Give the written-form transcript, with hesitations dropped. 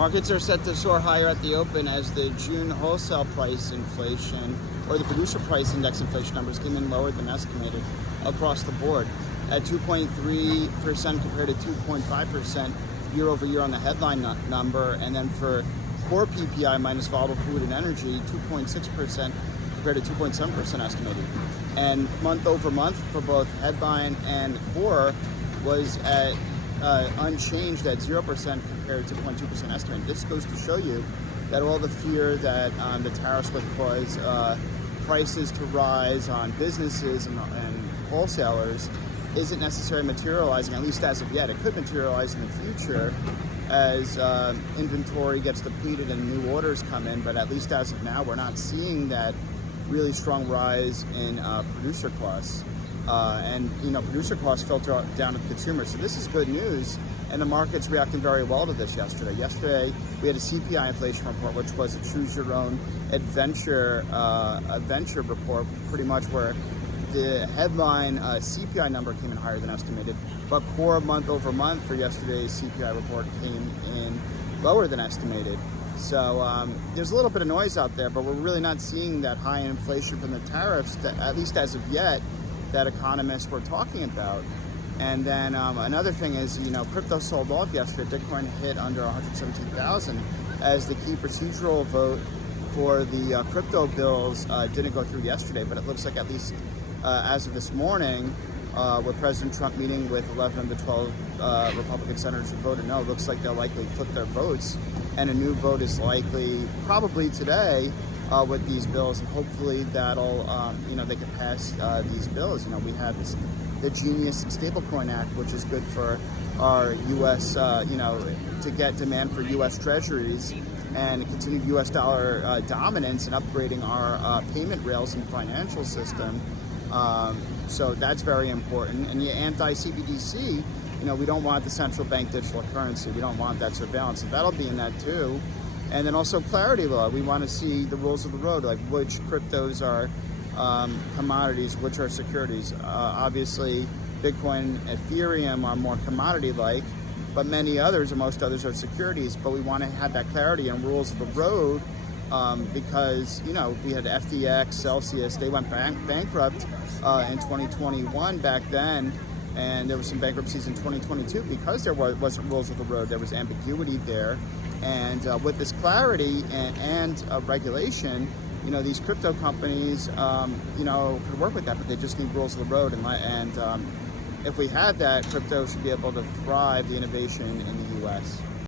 Markets are set to soar higher at the open as the June wholesale price inflation, or the producer price index inflation numbers, came in lower than estimated across the board at 2.3% compared to 2.5% year over year on the headline number. And then for core PPI minus volatile food and energy, 2.6% compared to 2.7% estimated. And month over month for both headline and core was at unchanged at 0% compared to 0.2% estimated. This goes to show you that all the fear that the tariffs would cause prices to rise on businesses and wholesalers isn't necessarily materializing, at least as of yet. It could materialize in the future as inventory gets depleted and new orders come in, but at least as of now, we're not seeing that really strong rise in producer costs. And producer costs filter down to the consumer. So this is good news, and the market's reacting very well to this yesterday. Yesterday, we had a CPI inflation report, which was a choose your own adventure report, pretty much where the headline CPI number came in higher than estimated, but core month over month for yesterday's CPI report came in lower than estimated. So there's a little bit of noise out there, but we're really not seeing that high inflation from the tariffs, at least as of yet, that economists were talking about. And then another thing is, crypto sold off yesterday. Bitcoin hit under 117,000 as the key procedural vote for the crypto bills didn't go through yesterday, but it looks like, at least as of this morning, with President Trump meeting with 11 of the 12 Republican senators who voted no, it looks like they'll likely flip their votes, and a new vote is likely probably today with these bills, and hopefully that'll, they can pass these bills. We have the Genius Stablecoin Act, which is good for our U.S., to get demand for U.S. treasuries and continue U.S. dollar dominance and upgrading our payment rails and financial system. So that's very important. And the anti-CBDC, we don't want the central bank digital currency. We don't want that surveillance. So that'll be in that too. And then also clarity law. We want to see the rules of the road, like which cryptos are commodities, which are securities. Obviously, Bitcoin, Ethereum are more commodity-like, but many others, or most others, are securities. But we want to have that clarity and rules of the road because, we had FTX, Celsius, they went bankrupt in 2021 back then, and there were some bankruptcies in 2022 because there wasn't rules of the road. There was ambiguity there. And with this clarity and regulation, these crypto companies, could work with that, but they just need rules of the road. And if we had that, crypto should be able to thrive the innovation in the U.S.